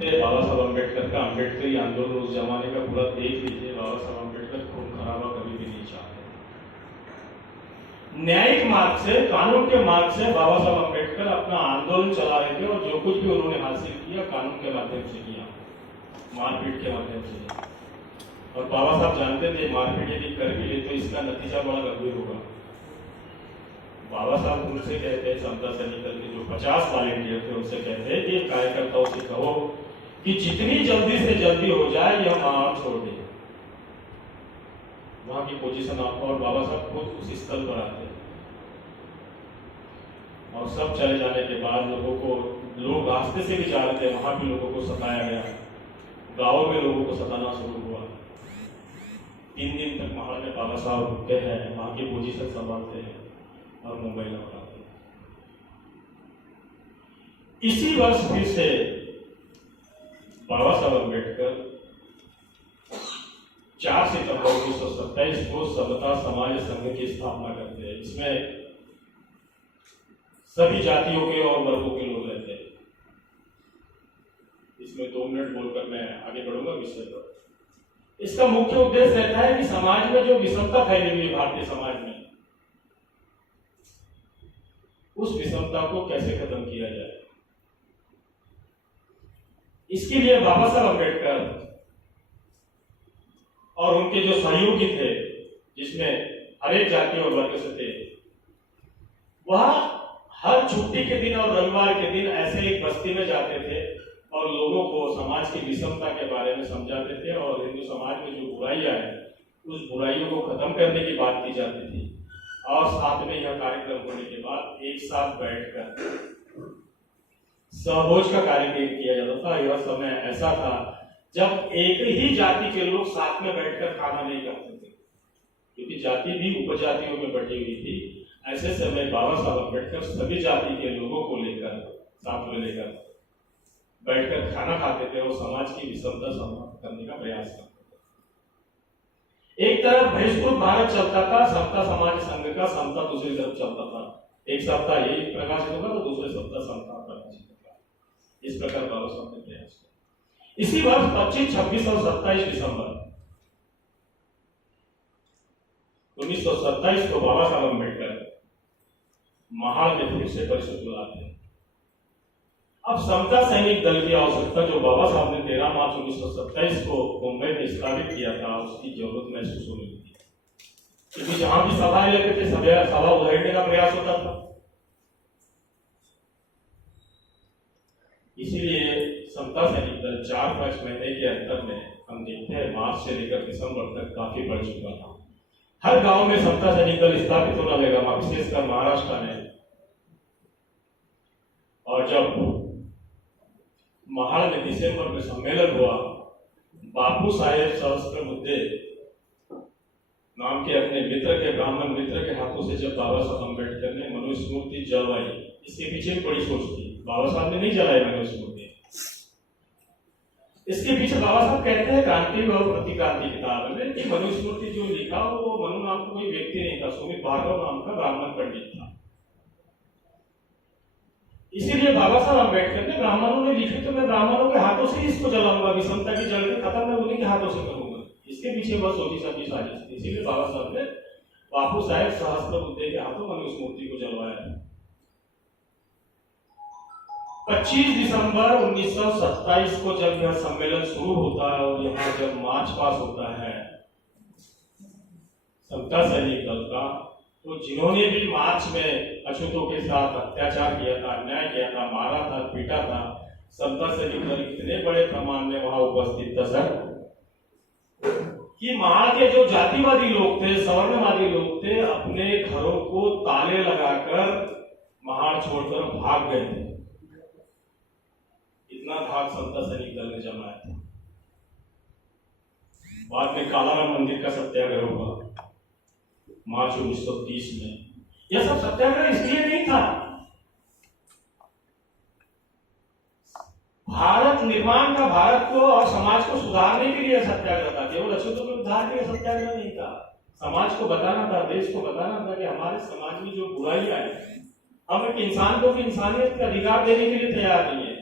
थे बाबा साहब अम्बेडकर का अम्बेडकरी आंदोलन उस जमाने का पूरा देख लीजिए। बाबा साहब अम्बेडकर खून खराबा कभी भी नहीं चाहते। न्यायिक मार्ग से, कानून के मार्ग से बाबा साहब अम्बेडकर अपना आंदोलन चला रहे थे और जो कुछ भी उन्होंने हासिल किया कानून के माध्यम से किया, मारपीट के माध्यम से। और बाबा साहब जानते थे मारपीट यदि कर भी ले तो इसका नतीजा बड़ा गंभीर होगा। बाबा साहब उनसे कहते हैं, समता सैनिक के जो 50 वॉलेंटियर थे उनसे कहते हैं कि कार्यकर्ताओं से कहो कि जितनी जल्दी से जल्दी हो जाए यह महान छोड़ दे। वहां की पोजीशन आपको, और बाबा साहब खुद उस स्थल पर आते हैं और सब चले जाने के बाद लोग रास्ते से भी जा रहे थे, वहां भी लोगों को सताया गया, गांव में लोगों को सताना शुरू हुआ। 3 दिन तक महाड़ में बाबा साहब रुकते हैं, वहां की पोजीशन संभालते हैं और मुंबई लौट आते हैं। इसी वर्ष फिर से बाबा साहब अम्बेडकर 4 सितंबर 1927 को समता समाज संघ की स्थापना करते हैं। इसमें सभी जातियों के और वर्गों के लोग रहते हैं। इसमें 2 मिनट बोलकर मैं आगे बढ़ूंगा विषय पर। इसका मुख्य उद्देश्य रहता है कि समाज में जो विषमता फैली हुई है भारतीय समाज में, उस विषमता को कैसे खत्म किया जाए। इसके लिए बाबा साहब अम्बेडकर और उनके जो सहयोगी थे, जिसमें हर एक जाति और वर्ग से थे, वह हर छुट्टी के दिन और रविवार के दिन ऐसे एक बस्ती में जाते थे और लोगों को समाज की विषमता के बारे में समझाते थे और हिंदू समाज में जो बुराइयां हैं उस बुराइयों को खत्म करने की बात की जाती थी। और साथ में यह कार्यक्रम होने के बाद एक साथ बैठकर सहभोज का कार्यक्रम किया जाता था। यह समय ऐसा था जब एक ही जाति के लोग साथ में बैठकर खाना नहीं खाते थे, क्योंकि जाति भी उपजातियों में बटी हुई थी। ऐसे समय बाबा साहब अम्बेडकर सभी जाति के लोगों को लेकर, साथ में लेकर बैठकर खाना खाते थे और समाज की विषमता समाप्त करने का प्रयास करते थे। एक तरफ बहिष्कृत भारत चलता था, समता समाज संघ का समता दूसरी तरफ चलता था। एक सप्ताह यही प्रकाशित होगा तो दूसरे सप्ताह समता प्रकाशित होगा। इस प्रकार बाबा साहब ने प्रयास किया। इसी वर्ष 25, 26 और 27 दिसंबर 1927 को बाबा साहब अम्बेडकर महाल में फिर से परिषद बुलाते हैं। अब समता सैनिक दल की आवश्यकता जो बाबा साहब ने 13 मार्च 1927 को मुंबई में स्थापित किया था, उसकी जरूरत महसूस होने लगी, क्योंकि जहां भी सभा लेते थे सभा उधेड़ने का प्रयास होता था। इसीलिए समता सैनिक दल 4-5 महीने के अंतर में हम देखते हैं मार्च से लेकर दिसंबर तक काफी बढ़ चुका था। हर गांव में समता सैनिक दल स्थापित होना लगा, विशेषकर महाराष्ट्र में। और जब महाल में दिसंबर में सम्मेलन हुआ, बापू साहेब सहस्त्र बुद्धे नाम के अपने मित्र के, ब्राह्मण मित्र के हाथों से जब बाबा साहब अम्बेडकर ने मनुस्मृति जलवाई, इसके पीछे बड़ी सोच थी। बाबा साहब ने नहीं जलाई मनुस्मृति, इसके पीछे बाबा साहब कहते हैं क्रांति और प्रतिक्रांति किताब में कि मनुस्मृति जो लिखा वो मनु नाम का कोई व्यक्ति नहीं था, सुमित भार्गव नाम का ब्राह्मण पंडित था। इसीलिए बाबा साहब अम्बेडकर ने, ब्राह्मणों ने लिखी तो मैं ब्राह्मणों के हाथों से ही इसको जलाऊंगा, विषमता की जड़ के खत्म मैं उन्हीं के हाथों से करूंगा। इसके पीछे वह सोची समझी साजिश थी। इसीलिए बाबा साहब ने बापू साहेब सहस्त्र बुद्धे के हाथों मनुस्मृति को जलवाया। 25 दिसंबर 1927 को जब यह सम्मेलन शुरू होता है और यहाँ जब मार्च पास होता है समता सैनिक दल का, तो जिन्होंने भी मार्च में अछूतों के साथ अत्याचार किया था, अन्याय किया था, मारा था, पीटा था, समता सैनिक दल इतने बड़े प्रमाण में वहां उपस्थित था सर कि महाड़ के जो जातिवादी लोग थे, सवर्णवादी लोग थे, अपने घरों को ताले लगाकर महाड़ छोड़कर भाग गए थे। इतना भाग समता सैनिक दल ने जमाया था। बाद में कालाराम मंदिर का सत्याग्रह हुआ मार्च 1930 में। यह सब सत्याग्रह इसलिए नहीं था, भारत निर्माण का, भारत को और समाज को सुधारने के लिए सत्याग्रह था। केवल अछूतों के उद्धार के लिए सत्याग्रह नहीं था। समाज को बताना था, देश को बताना था कि हमारे समाज में जो बुराइयां हैं, हम एक इंसान को भी इंसानियत का अधिकार देने के लिए तैयार नहीं है।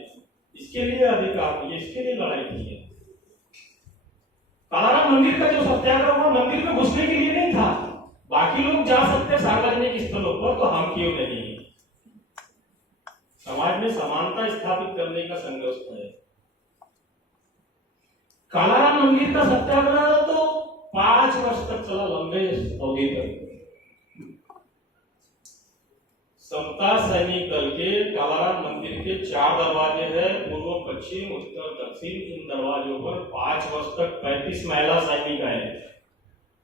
इसके लिए अधिकार दिए, इसके लिए लड़ाई की है। कालाराम मंदिर का जो सत्याग्रह हुआ मंदिर में घुसने के लिए नहीं था, बाकी लोग जा सकते सार्वजनिक स्थलों पर, तो हम क्यों नहीं? समाज में समानता स्थापित करने का संघर्ष है। कालाराम मंदिर का सत्याग्रह तो 5 वर्ष तक चला, लंबे अवधि तक। समता सैनिक दल के कालाराम मंदिर के 4 दरवाजे हैं, पूर्व, पश्चिम, उत्तर, दक्षिण। इन दरवाजों पर 5 वर्ष तक 35 महिला सैनिक आए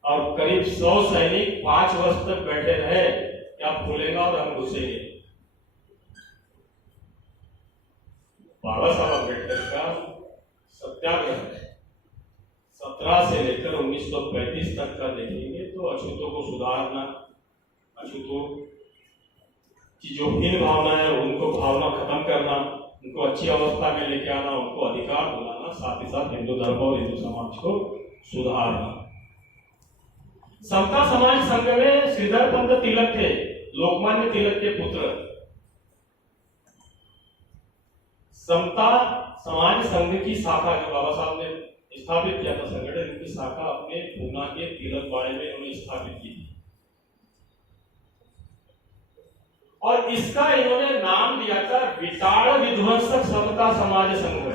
और करीब 100 सैनिक 5 वर्ष तक बैठे रहे, क्या खुलेगा और हम घुसेंगे। बाबा साहब अम्बेडकर का सत्याग्रह 17 से लेकर 1935 तक का देखेंगे तो अछूतों को सुधारना, अछूतों की जो हीन भावना है उनको भावना खत्म करना, उनको अच्छी अवस्था में लेके आना, उनको अधिकार दिलाना, साथ ही साथ हिंदू धर्म और हिंदू समाज को सुधारना। समता समाज संघ में श्रीधर पंत तिलक थे, लोकमान्य तिलक के पुत्र। समता समाज संघ की शाखा जो बाबा साहब ने स्थापित किया था संगठन, इनकी शाखा अपने पूना के तिलकवाड़े में उन्होंने स्थापित की थी और इसका इन्होंने नाम दिया था विटाड़ विध्वंसक समता समाज संघ।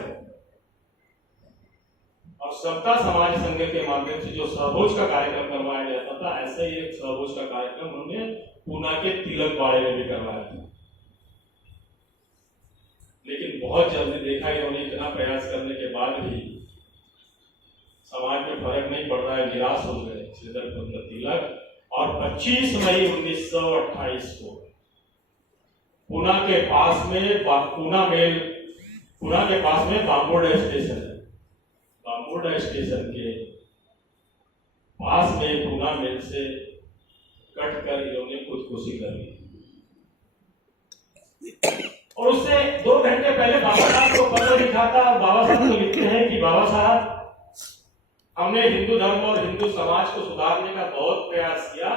और समता समाज संघ के माध्यम से जो सहभोज का कार्यक्रम करवाया जाता था, ऐसे ही एक सहभोज का कार्यक्रम उन्होंने पूना के तिलकवाड़े में भी करवाया था। लेकिन बहुत जल्दी देखा इन्होंने इतना प्रयास करने के बाद भी समाज में फर्क नहीं पड़ रहा है, निराश हो गए श्रीधर पंत तिलक। और 25 मई 1928 को पूना के पास में बांबोड़ा स्टेशन है, बांबोड़ा स्टेशन के पास में पूना मेल से कट कर इन्होंने खुदकुशी कर ली। और उससे 2 घंटे पहले बाबा साहब को पत्र लिखा था। बाबा साहब को लिखते हैं कि बाबा साहब, हमने हिंदू धर्म और हिंदू समाज को सुधारने का बहुत प्रयास किया,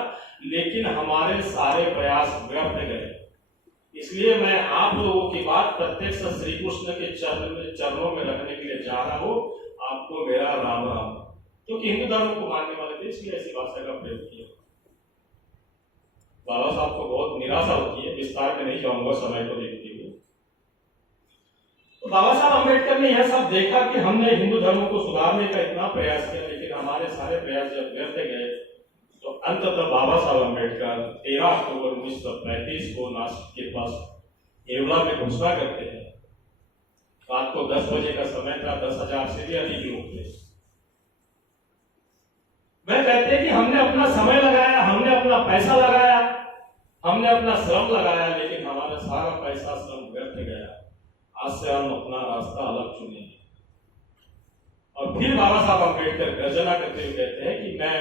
लेकिन हमारे सारे प्रयास व्यर्थ गए। इसलिए मैं आप लोगों की बात प्रत्यक्ष श्री कृष्ण के चरणों में रखने के लिए जा रहा हूं। आपको मेरा राम राम। क्योंकि हिंदू धर्म को मानने वाले थे, इसलिए ऐसी भाषा का प्रयोग किया। बाबा साहब को बहुत निराशा होती है, विस्तार में नहीं जाऊंगा समय को देखते हुए। तो बाबा साहब अम्बेडकर ने यह सब देखा कि हमने हिंदू धर्म को सुधारने का इतना प्रयास किया, लेकिन हमारे सारे प्रयास जब व्यर्थ गए, तो अंततः बाबा साहब अम्बेडकर 13 अक्टूबर 1935 को नासिक के पास येवला में घोषणा करते हैं। रात को 10 बजे का समय था, 10,000 से भी अधिक लोग थे। वह कहते हैं कि हमने अपना समय लगाया, हमने अपना पैसा लगाया, हमने अपना श्रम लगाया, लेकिन हमारा सारा पैसा श्रम व्यर्थ गया। आज से हम अपना रास्ता अलग चुनेंगे। और फिर बाबा साहब अम्बेडकर गर्जना करते हुए कहते हैं कि मैं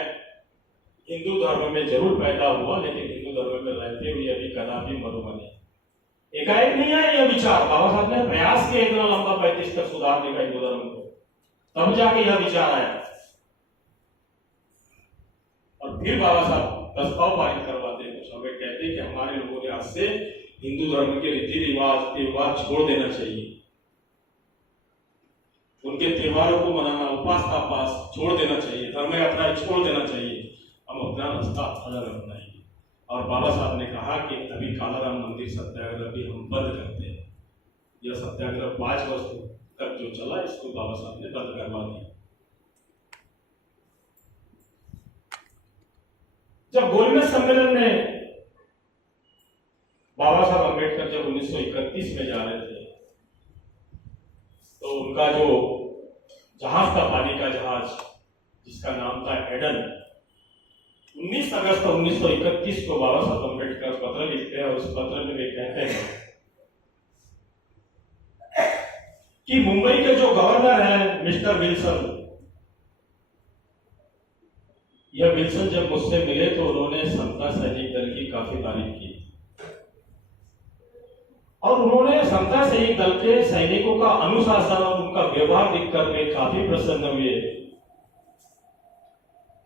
हिंदू धर्म में जरूर पैदा हुआ, लेकिन हिंदू धर्म में रहते हुए अभी कदापि मरु बने। एकाएक नहीं आया यह विचार, बाबा साहब ने प्रयास किया इतना लंबा 35 तक सुधारने का हिंदू धर्म को, तब जाके यह विचार आया। और फिर बाबा साहब प्रस्ताव पारित करवाते हैं, कुछ हमें कहते हैं कि हमारे लोगों ने आज से हिंदू धर्म के रीति रिवाज छोड़ देना चाहिए, उनके त्योहारों को मनाना, उपास तापास छोड़ देना चाहिए, धर्म यात्रा छोड़ देना चाहिए, हम अपना रास्ता अलग अपनाएंगे। और बाबा साहब ने कहा कि अभी कालाराम मंदिर सत्याग्रह भी हम बंद करते हैं। यह सत्याग्रह 5 वर्ष तक जो चला, इसको बाबा साहब ने बंद करवा दिया। जब गोलमेज सम्मेलन में बाबा साहब अम्बेडकर जब 1931 में जा रहे थे, तो उनका जो जहाज था, पानी का जहाज, जिसका नाम था एडन, 19 अगस्त 1931 को बाबा साहब अम्बेडकर पत्र लिखते हैं। और उस पत्र में वे कहते हैं कि मुंबई के जो गवर्नर हैं मिस्टर विल्सन, यह विल्सन जब मुझसे मिले तो उन्होंने समता सैनिक दल की काफी तारीफ की और उन्होंने समता सैनिक दल के सैनिकों का अनुशासन और उनका व्यवहार देखकर वे काफी प्रसन्न हुए।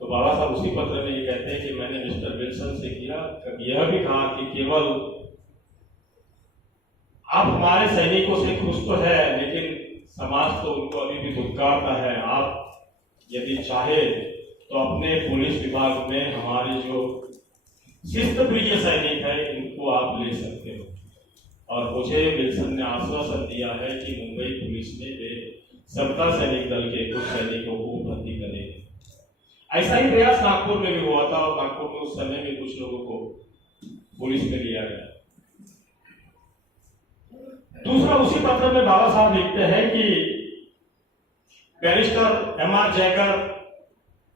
तो बाबा साहब उसी पत्र में ये कहते हैं कि मैंने मिस्टर विल्सन से किया, यह भी कहा कि केवल आप हमारे सैनिकों से खुश तो है, लेकिन समाज तो उनको अभी भी धुतकारता है। आप यदि चाहे तो अपने पुलिस विभाग में हमारे जो शिस्त प्रिय सैनिक है इनको आप ले सकते हो। और मुझे विल्सन ने आश्वासन दिया है कि मुंबई पुलिस में वे समता सैनिक दल के कुछ सैनिकों को भर्ती करेंगे। ऐसा ही प्रयास नागपुर में भी हुआ था और नागपुर में उस समय में कुछ लोगों को पुलिस में लिया गया। दूसरा, उसी पत्र में बाबा साहब लिखते हैं कि बैरिस्टर एम.आर. जयकर,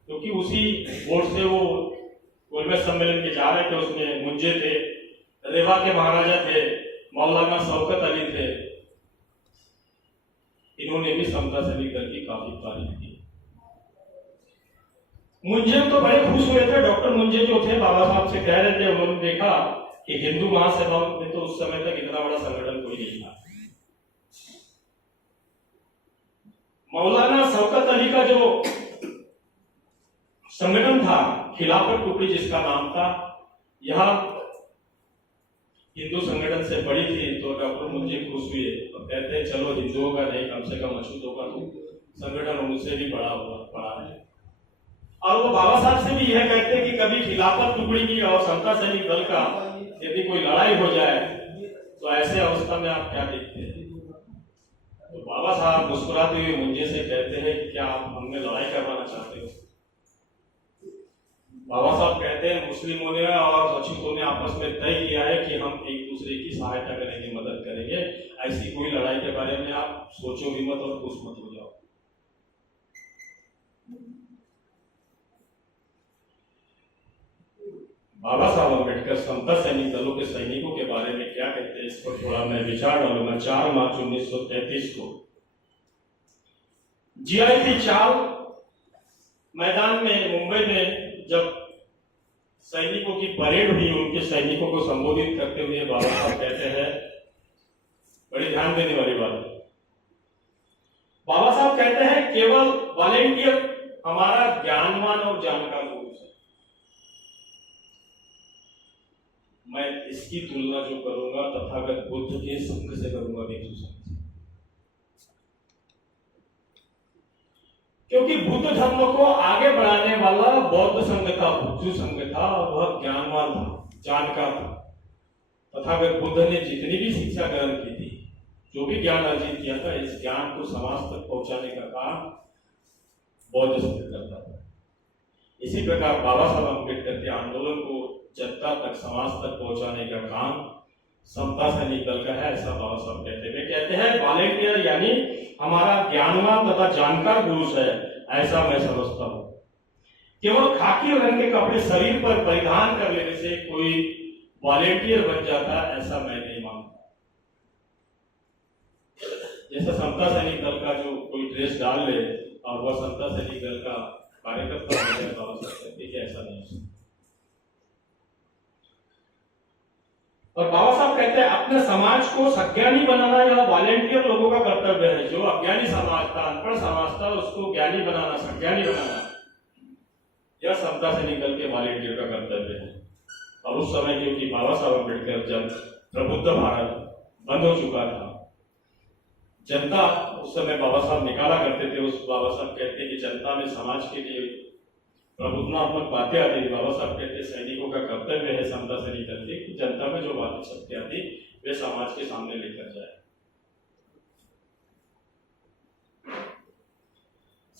क्योंकि उसी बोर्ड से वो गोलमेज सम्मेलन के जा रहे थे, उसमें मुंजे थे, रेवा के महाराजा थे, मौलाना शौकत अली थे, इन्होंने भी समता सैनिक दल की काफी तारीफ की। मुंजे तो बड़े खुश हुए थे। डॉक्टर मुंजे जो थे बाबा साहब से कह रहे थे, उन्होंने देखा कि हिंदू महासभा में तो उस समय तक इतना बड़ा संगठन कोई नहीं था। मौलाना शौकत अली का जो संगठन था, खिलाफत टुकड़ी जिसका नाम था, यह हिंदू संगठन से बड़ी थी। तो डॉक्टर मुंजे खुश हुए और कहते हैं चलो हिंदुओं का नहीं, कम से कम अछूतों का तो संगठन उनसे भी बड़ा है। और वो बाबा साहब से भी यह कहते हैं कि कभी खिलाफत टुकड़ी की और समता सैनिक दल का यदि कोई लड़ाई हो जाए तो ऐसे अवस्था में आप क्या देखते हैं? तो बाबा साहब मुस्कुराते हुए मुंजे से कहते हैं क्या आप हमने लड़ाई करवाना चाहते हो? बाबा साहब कहते हैं मुस्लिमों ने और अछूतों ने आपस में तय किया है कि हम एक दूसरे की सहायता करेंगे, मदद करेंगे। ऐसी कोई लड़ाई के बारे में आप सोचो भी मत और खुश मत हो जाओ। बाबा साहब अम्बेडकर समता सैनिक दलों के सैनिकों के बारे में क्या कहते हैं, इस पर थोड़ा मैं विचार डालूंगा। 4 मार्च 1933 को जीआईटी चाल मैदान में मुंबई में जब सैनिकों की परेड हुई, उनके सैनिकों को संबोधित करते हुए बाबा साहब कहते हैं, बड़ी ध्यान देने वाली बात है, बाबा साहब कहते हैं केवल वॉलेंटियर हमारा ज्ञानवान और जानकार पुरुष है। मैं इसकी तुलना जो करूंगा तथागत बुद्ध के संघ से करूंगा, भिक्षु संघ से। क्योंकि बुद्ध धर्म को आगे बढ़ाने वाला बौद्ध संघ था, भिक्षु संघ था, वह ज्ञानवान था, जानकार था। तथागत बुद्ध ने जितनी भी शिक्षा ग्रहण की थी, जो भी ज्ञान अर्जित किया था, इस ज्ञान को समाज तक पहुंचाने का काम बौद्ध संघ करता था। इसी प्रकार बाबा साहब अम्बेडकर के आंदोलन को जनता तक, समाज तक पहुंचाने का काम समता सैनिक दल का है, ऐसा बाबा साहब कहते हैं वॉलेंटियर यानी हमारा ज्ञानवान तथा जानकार पुरुष है, ऐसा मैं समझता हूं। केवल खाकी रंग के कपड़े शरीर पर परिधान कर लेने से कोई वॉलेंटियर बन जाता, ऐसा मैं नहीं मानता। जैसा समता सैनिक दल का जो कोई ड्रेस डाल ले और वह समता सैनिक दल का कार्यकर्ता हो जाए, बाबा साहब कहते हैं कि ऐसा नहीं। और बाबा साहब कहते हैं अपने समाज को सज्ञानी बनाना यह वॉलेंटियर लोगों का कर्तव्य है। जो अज्ञानी समाज था, अनपढ़ समाज था, उसको ज्ञानी बनाना, सज्ञानी बनाना, यह समता सैनिक दल के वॉलेंटियर का कर्तव्य है। और उस समय क्योंकि बाबा साहब अम्बेडकर जब प्रबुद्ध भारत बंद हो चुका था, जनता उस समय बाबा साहब निकाला करते थे, उस बाबा साहब कहते हैं कि जनता में समाज के लिए प्रबुद्धनात्मक बातें आती थी। बाबा साहब कहते सैनिकों का कर्तव्य है, समता सैनिक दल के, कि जनता में जो बातें सत्य आती वे समाज के सामने लेकर जाए।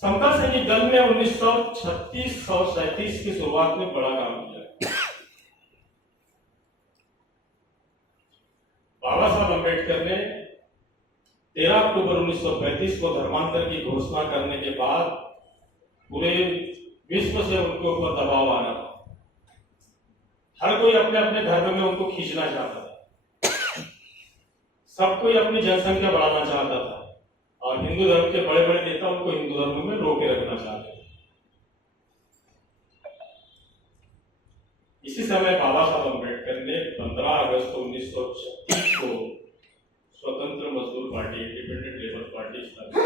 समता सैनिक दल में 1936-37 की शुरुआत में बड़ा काम किया। बाबा साहब अम्बेडकर ने 13 अक्टूबर 1935 को धर्मांतर की घोषणा करने के बाद पूरे विश्व से उनके ऊपर दबाव आ रहा था। हर कोई अपने अपने धर्म में उनको खींचना चाहता था, सब कोई अपनी जनसंख्या बढ़ाना चाहता था और हिंदू धर्म के बड़े बड़े नेता उनको हिंदू धर्म में रोके रखना चाहते थे। इसी समय बाबा साहब अम्बेडकर ने 15 अगस्त 1936 को स्वतंत्र मजदूर पार्टी, इंडिपेंडेंट लेबर पार्टी स्थापित।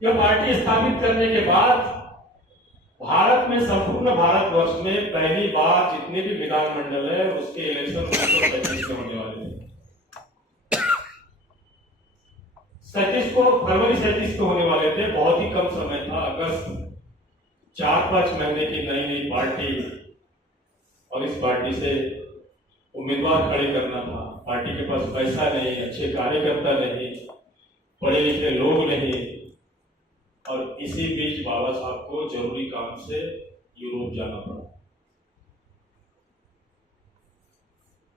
यह पार्टी स्थापित करने के बाद भारत में, संपूर्ण भारतवर्ष में पहली बार जितने भी विधानमंडल है उसके इलेक्शन 1937 में होने वाले थे। 37 को, फरवरी 37 को होने वाले थे। बहुत ही कम समय था, अगस्त, 4-5 महीने की नई नई पार्टी, और इस पार्टी से उम्मीदवार खड़े करना था। पार्टी के पास पैसा नहीं, अच्छे कार्यकर्ता नहीं, पढ़े लिखे लोग नहीं, और इसी बीच बाबा साहब को जरूरी काम से यूरोप जाना पड़ा।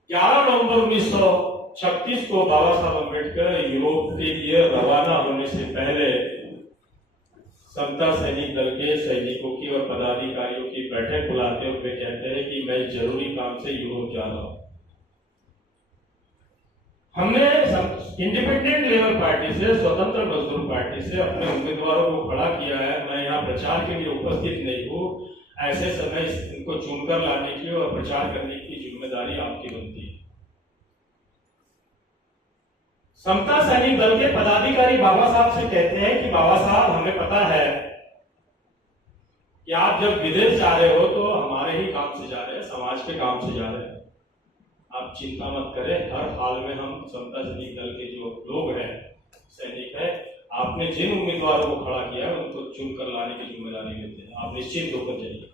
11 नवंबर 1936 को बाबा साहब अम्बेडकर यूरोप के लिए रवाना होने से पहले समता सैनिक दल के सैनिकों की और पदाधिकारियों की बैठक बुलाते हुए कहते हैं कि मैं जरूरी काम से यूरोप जा रहा हूं। हमने इंडिपेंडेंट लेबर पार्टी से, स्वतंत्र मजदूर पार्टी से अपने उम्मीदवारों को खड़ा किया है। मैं यहाँ प्रचार के लिए उपस्थित नहीं हूँ। ऐसे समय इनको चुनकर लाने की और प्रचार करने की जिम्मेदारी आपकी बनती है। समता सैनिक दल के पदाधिकारी बाबा साहब से कहते हैं कि बाबा साहब, हमें पता है कि आप जब विदेश जा रहे हो तो हमारे ही काम से जा रहे हैं, समाज के काम से जा रहे हैं। आप चिंता मत करें, हर हाल में हम समता सैनिक दल के जो लोग हैं, सैनिक है, आपने जिन उम्मीदवारों को खड़ा किया है उनको चुनकर लाने की जिम्मेदारी लेते हैं। आप निश्चिंत होकर जाइए।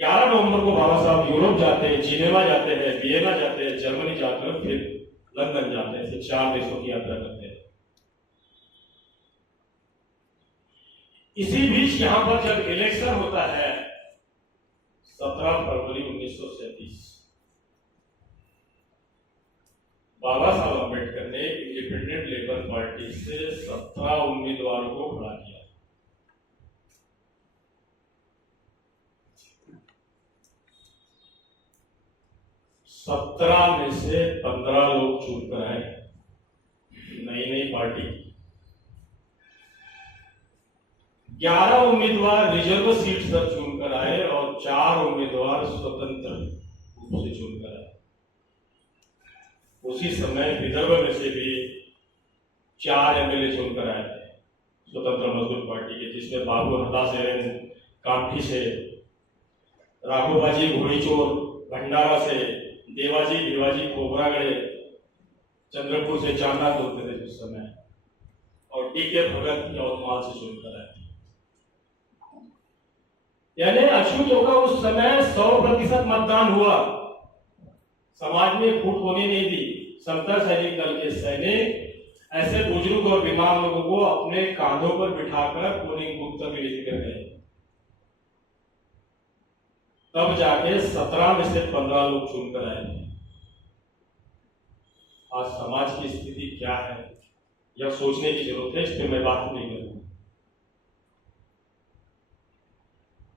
11 नवंबर को बाबा साहब यूरोप जाते हैं, जिनेवा जाते हैं, वियना जाते हैं, जर्मनी जाते हैं, फिर लंदन जाते हैं। ऐसे 4 देशों की यात्रा करते हैं। इसी बीच यहां पर जब इलेक्शन होता है 17 फरवरी 1937, बाबा साहब अम्बेडकर ने इंडिपेंडेंट लेबर पार्टी से 17 उम्मीदवारों को खड़ा किया। सत्रह में से 15 लोग चुनकर आए, नई नई पार्टी। 11 उम्मीदवार रिजर्व सीट पर चुनकर आए और 4 उम्मीदवार स्वतंत्र रूप से चुनकर आए। उसी समय विदर्भ में से भी 4 एमएलए चुनकर आए थे स्वतंत्र मजदूर पार्टी के, जिसमें बाबू हरदास एरेन कामठी से, राघोबाजी घोड़ीचोर भंडारा से, देवाजी भिवाजी खोबरागढ़े चंद्रपुर से चांदा तोड़ते थे उस समय, और टीके भगत यवतमाल से चुनकर आए। यानी अछूतों का उस समय 100% मतदान हुआ। समाज में फूट होने नहीं दी। समता सैनिक दल के सैनिक ऐसे बुजुर्ग और बीमार लोगों को अपने कांधों पर बिठाकर पोलिंग बूथ तक लेकर गए। तब जाके 17 में से 15 लोग चुनकर आए। आज समाज की स्थिति क्या है, यह सोचने की जरूरत है। इस पर मैं बात नहीं करूंगा।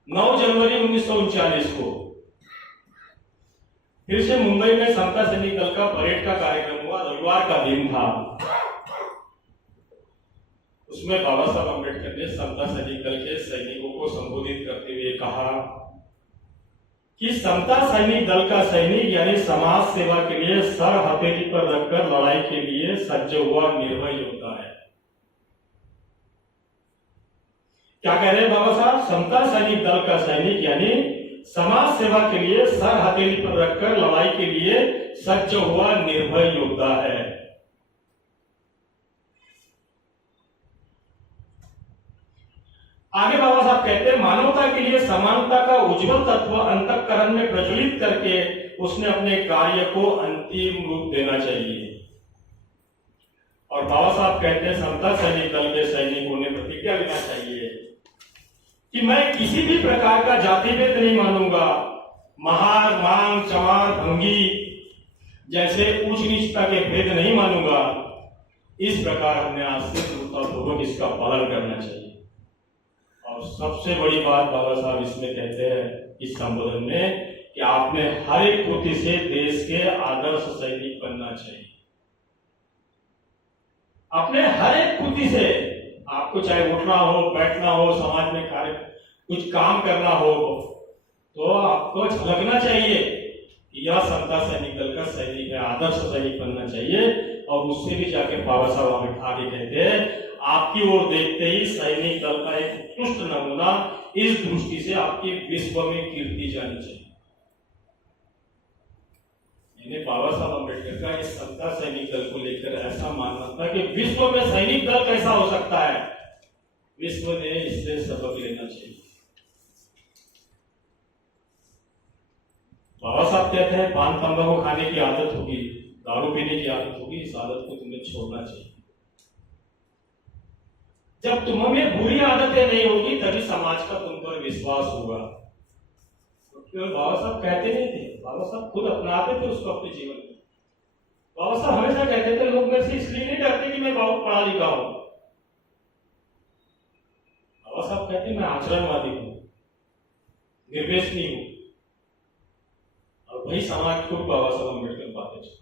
9 जनवरी 1939 को फिर से मुंबई में समता सैनिक दल का परेड का कार्यक्रम हुआ। रविवार का दिन था। उसमें बाबा साहब अम्बेडकर ने समता सैनिक दल के सैनिकों को संबोधित करते हुए कहा कि समता सैनिक दल का सैनिक यानी समाज सेवा के लिए सर हथेली पर रखकर लड़ाई के लिए सज्ज हुआ निर्भय योद्धा है। क्या कह रहे हैं बाबा साहब? समता सैनिक दल का सैनिक यानी समाज सेवा के लिए सर हथेली पर रखकर लड़ाई के लिए सज्ज हुआ निर्भय योद्धा है। आगे बाबा साहब कहते हैं, मानवता के लिए समानता का उज्जवल तत्व अंतःकरण में प्रज्वलित करके उसने अपने कार्य को अंतिम रूप देना चाहिए। और बाबा साहब कहते हैं, समता सैनिक दल के सैनिकों ने प्रतिज्ञा लेना चाहिए कि मैं किसी भी प्रकार का जाति भेद नहीं मानूंगा। महार, मांग, चमार, भंगी जैसे ऊंच नीचता के भेद नहीं मानूंगा। इस प्रकार हमने आज से पूर्णतापूर्वक इसका पालन करना चाहिए। और सबसे बड़ी बात बाबा साहब इसमें कहते हैं इस संबोधन में कि आपने हर एक पुत्र से देश के आदर्श सैनिक बनना चाहिए। अपने हर एक पुत्र से, आपको चाहे उठना हो, बैठना हो, समाज में कार्य कुछ काम करना हो, तो आपको झलकना चाहिए कि यह समता सैनिक दल का सैनिक है, आदर्श सैनिक बनना चाहिए। और उससे भी जाके बाबा साहब आगे कहते हैं, आपकी ओर देखते ही सैनिक दल का एक उत्कृष्ट नमूना इस दृष्टि से आपकी विश्व में कीर्ति जानी चाहिए। बाबा साहब अम्बेडकर का इस समता सैनिक दल को लेकर ऐसा मानना था कि विश्व में सैनिक दल कैसा हो सकता है, विश्व ने इससे सबक लेना चाहिए। बाबा साहब कहते हैं पान तंबाकू खाने की आदत होगी, दारू पीने की आदत होगी, इस आदत को तुम्हें छोड़ना चाहिए। जब तुम्हें बुरी आदतें नहीं होगी तभी समाज का तुम पर विश्वास होगा। केवल बाबा साहब कहते नहीं थे, बाबा साहब खुद अपनाते थे उसको अपने जीवन में। बाबा साहब हमेशा कहते थे लोग मेरे से इसलिए नहीं डरते कि मैं बहुत पढ़ा लिखा हूं। बाबा साहब कहते मैं आचरणवादी हूं, निर्वेशनी हूं, और वही समाज को बाबा साहब अम्बेडकर पाते थे।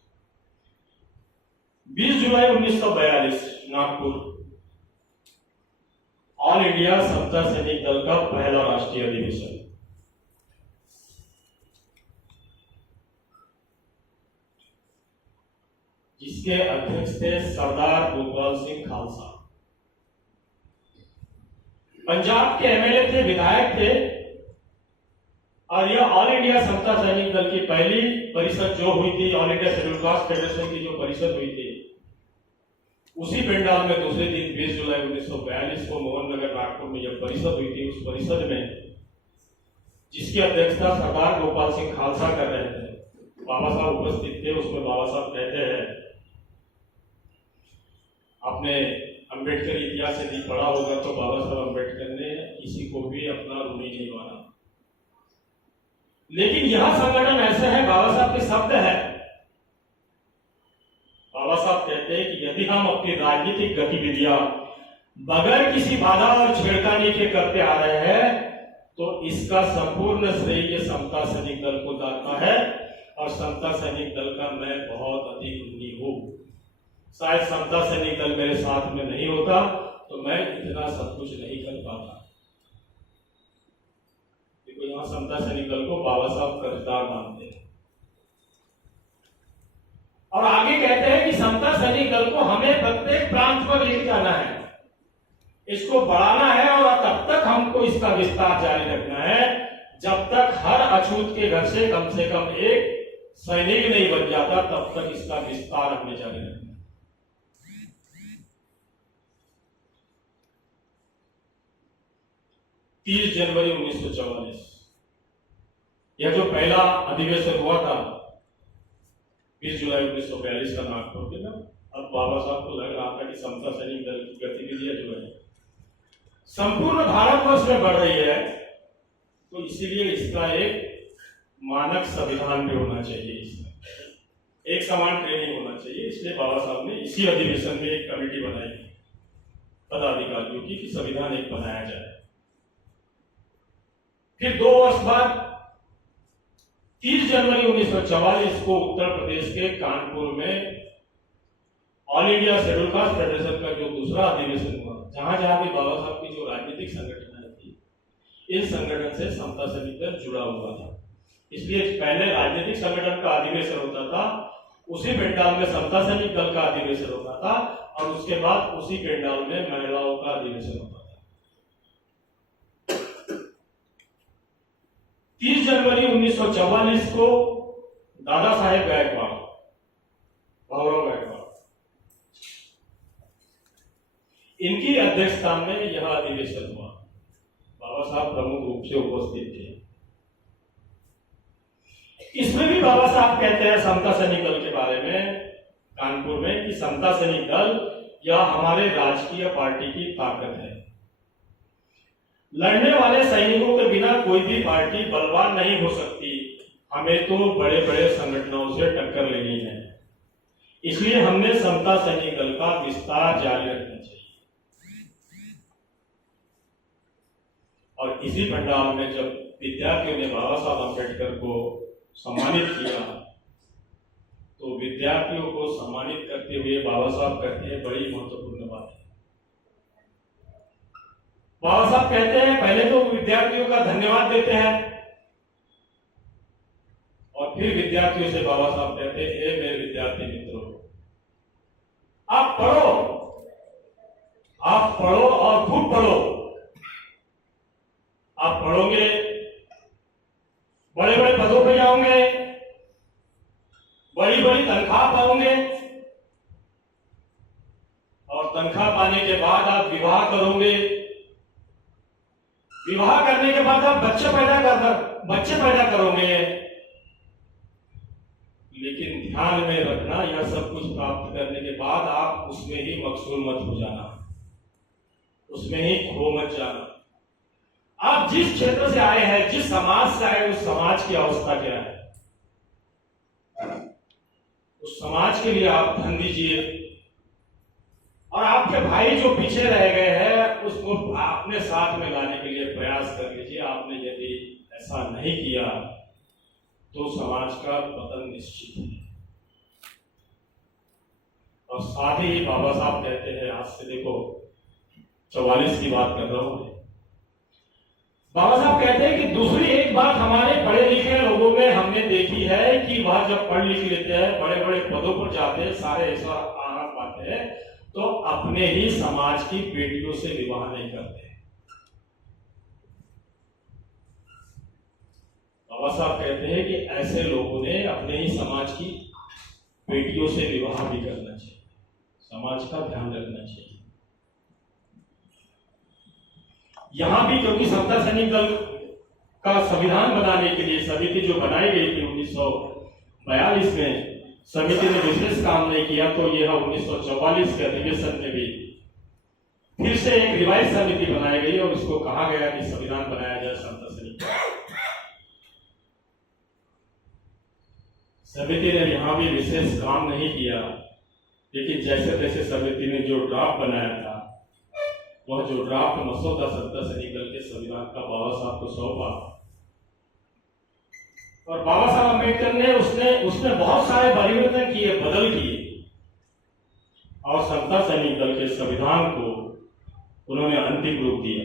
20 जुलाई 1942 नागपुर ऑल इंडिया समता सैनिक दल का पहला राष्ट्रीय अधिवेशन। जिसके अध्यक्ष थे सरदार गोपाल सिंह खालसा। पंजाब के एमएलए थे, विधायक थे, और यह ऑल इंडिया समता सैनिक दल की पहली परिषद जो हुई थी, all India schedule caste federation की जो परिषद हुई थी, उसी पंडाल में दूसरे दिन 20 जुलाई 1942 को मोहन नगर नागपुर में जब परिषद हुई थी, उस परिषद में जिसकी अध्यक्षता सरदार गोपाल सिंह खालसा कर रहे थे, बाबा साहब उपस्थित थे। उसमें बाबा साहब कहते हैं, आपने अम्बेडकर इतिहास यदि पढ़ा होगा तो बाबा साहब अम्बेडकर ने किसी को भी अपना ऋणी नहीं माना। लेकिन यह संगठन ऐसा है, बाबा साहब के शब्द है, बाबा साहब कहते हैं कि यदि हम अपनी राजनीतिक गतिविधियां बगैर किसी बाधा और छेड़खानी के करते आ रहे हैं तो इसका संपूर्ण श्रेय ये समता सैनिक दल को जाता है, और समता सैनिक दल का मैं बहुत अधिक ऋणी हूं। शायद समता सैनिक दल मेरे साथ में नहीं होता तो मैं इतना सब कुछ नहीं कर पाता। देखो यहां समता सैनिक दल को बाबा साहब कर्जदार मानते हैं, और आगे कहते हैं कि समता सैनिक दल को हमें प्रत्येक प्रांत पर ले जाना है, इसको बढ़ाना है, और तब तक हमको इसका विस्तार जारी रखना है जब तक हर अछूत के घर से कम एक सैनिक नहीं बन जाता, तब तक इसका विस्तार हमें जारी रखना है। 30 जनवरी 1944 यह जो पहला अधिवेशन हुआ था 20 जुलाई 1942 का नागपुर में, अब बाबा साहब को लग रहा था कि समता सैनिक दल की गतिविधियां जो है संपूर्ण भारतवर्ष में बढ़ रही है, तो इसीलिए इसका एक मानक संविधान भी होना चाहिए, इसमें एक समान ट्रेनिंग होना चाहिए। इसलिए बाबा साहब ने इसी अधिवेशन में एक कमेटी बनाई पदाधिकारियों की कि संविधान एक बनाया जाए। फिर 2 वर्ष बाद 30 जनवरी 1944 को उत्तर प्रदेश के कानपुर में all India schedule caste federation का जो दूसरा अधिवेशन हुआ, जहां जहां भी बाबा साहब की जो राजनीतिक संगठन थी, इन संगठन से समता सैनिक दल जुड़ा हुआ था। इसलिए पहले राजनीतिक संगठन का अधिवेशन होता था, उसी पंडाल में समता सैनिक दल का अधिवेशन होता था, और उसके बाद उसी पंडाल में महिलाओं का अधिवेशन होता था। 30 जनवरी 1944 को दादा साहेब गायकवाड़, भाऊराव गायकवाड़, इनकी अध्यक्षता में यह अधिवेशन हुआ। बाबा साहब प्रमुख रूप से उपस्थित थे। इसमें भी बाबा साहब कहते हैं समता सैनिक दल के बारे में कानपुर में कि समता सैनिक दल यह हमारे राजकीय पार्टी की ताकत है। लड़ने वाले सैनिकों के बिना कोई भी पार्टी बलवान नहीं हो सकती। हमें तो बड़े बड़े संगठनों से टक्कर लेनी है, इसलिए हमने समता सैनिक दल का विस्तार जारी रखना चाहिए। और इसी पंडाल में जब विद्यार्थियों ने बाबा साहब अम्बेडकर को सम्मानित किया, तो विद्यार्थियों को सम्मानित करते हुए बाबा साहब कहते हैं बड़ी महत्वपूर्ण बात है। बाबा साहब कहते हैं पहले तो विद्यार्थियों का धन्यवाद देते हैं, और फिर विद्यार्थियों से बाबा साहब कहते हैं मेरे विद्यार्थी मित्रों, आप पढ़ो, तनख्वाह पाने के बाद आप विवाह करोगे, विवाह करने के बाद आप बच्चे पैदा करोगे, लेकिन ध्यान में रखना यह सब कुछ प्राप्त करने के बाद आप उसमें ही मकसूल मत हो जाना, उसमें ही खो मत जाना। आप जिस क्षेत्र से आए हैं, जिस समाज से आए, उस समाज की अवस्था क्या है, उस समाज के लिए आप धन दीजिए, और आपके भाई जो पीछे रह गए हैं उसको अपने साथ में लाने के लिए प्रयास कर लीजिए। आपने यदि ऐसा नहीं किया तो समाज का पतन निश्चित है। और साथ ही बाबा साहब कहते हैं, आज से देखो 44 की बात कर रहा हूं, बाबा साहब कहते हैं कि दूसरी एक बात हमारे पढ़े लिखे लोगों में हमने देखी है कि वह जब पढ़ लिख लेते हैं, बड़े बड़े पदों पर जाते हैं, सारे ऐसा आराम पाते हैं, तो अपने ही समाज की बेटियों से विवाह नहीं करते। बाबा साहब कहते हैं कि ऐसे लोगों ने अपने ही समाज की बेटियों से विवाह भी करना चाहिए, समाज का ध्यान रखना चाहिए। यहां भी क्योंकि समता सैनिक दल का संविधान बनाने के लिए समिति जो बनाई गई थी 1942 में, समिति ने विशेष काम नहीं किया, तो यह 1944 के अधिवेशन में भी फिर से एक रिवाइज समिति बनाई गई और उसको कहा गया कि संविधान बनाया जाए समता सैनिक। समिति ने यहां भी विशेष काम नहीं किया, लेकिन जैसे तैसे समिति ने जो ड्राफ्ट बनाया था, वह जो ड्राफ्ट मसौदा समता सैनिक दल के संविधान का बाबा साहब को सौंपा, और बाबा साहब अम्बेडकर ने उसमें बहुत सारे परिवर्तन किए, बदल किए, और समता सैनिक दल के संविधान को उन्होंने अंतिम रूप दिया।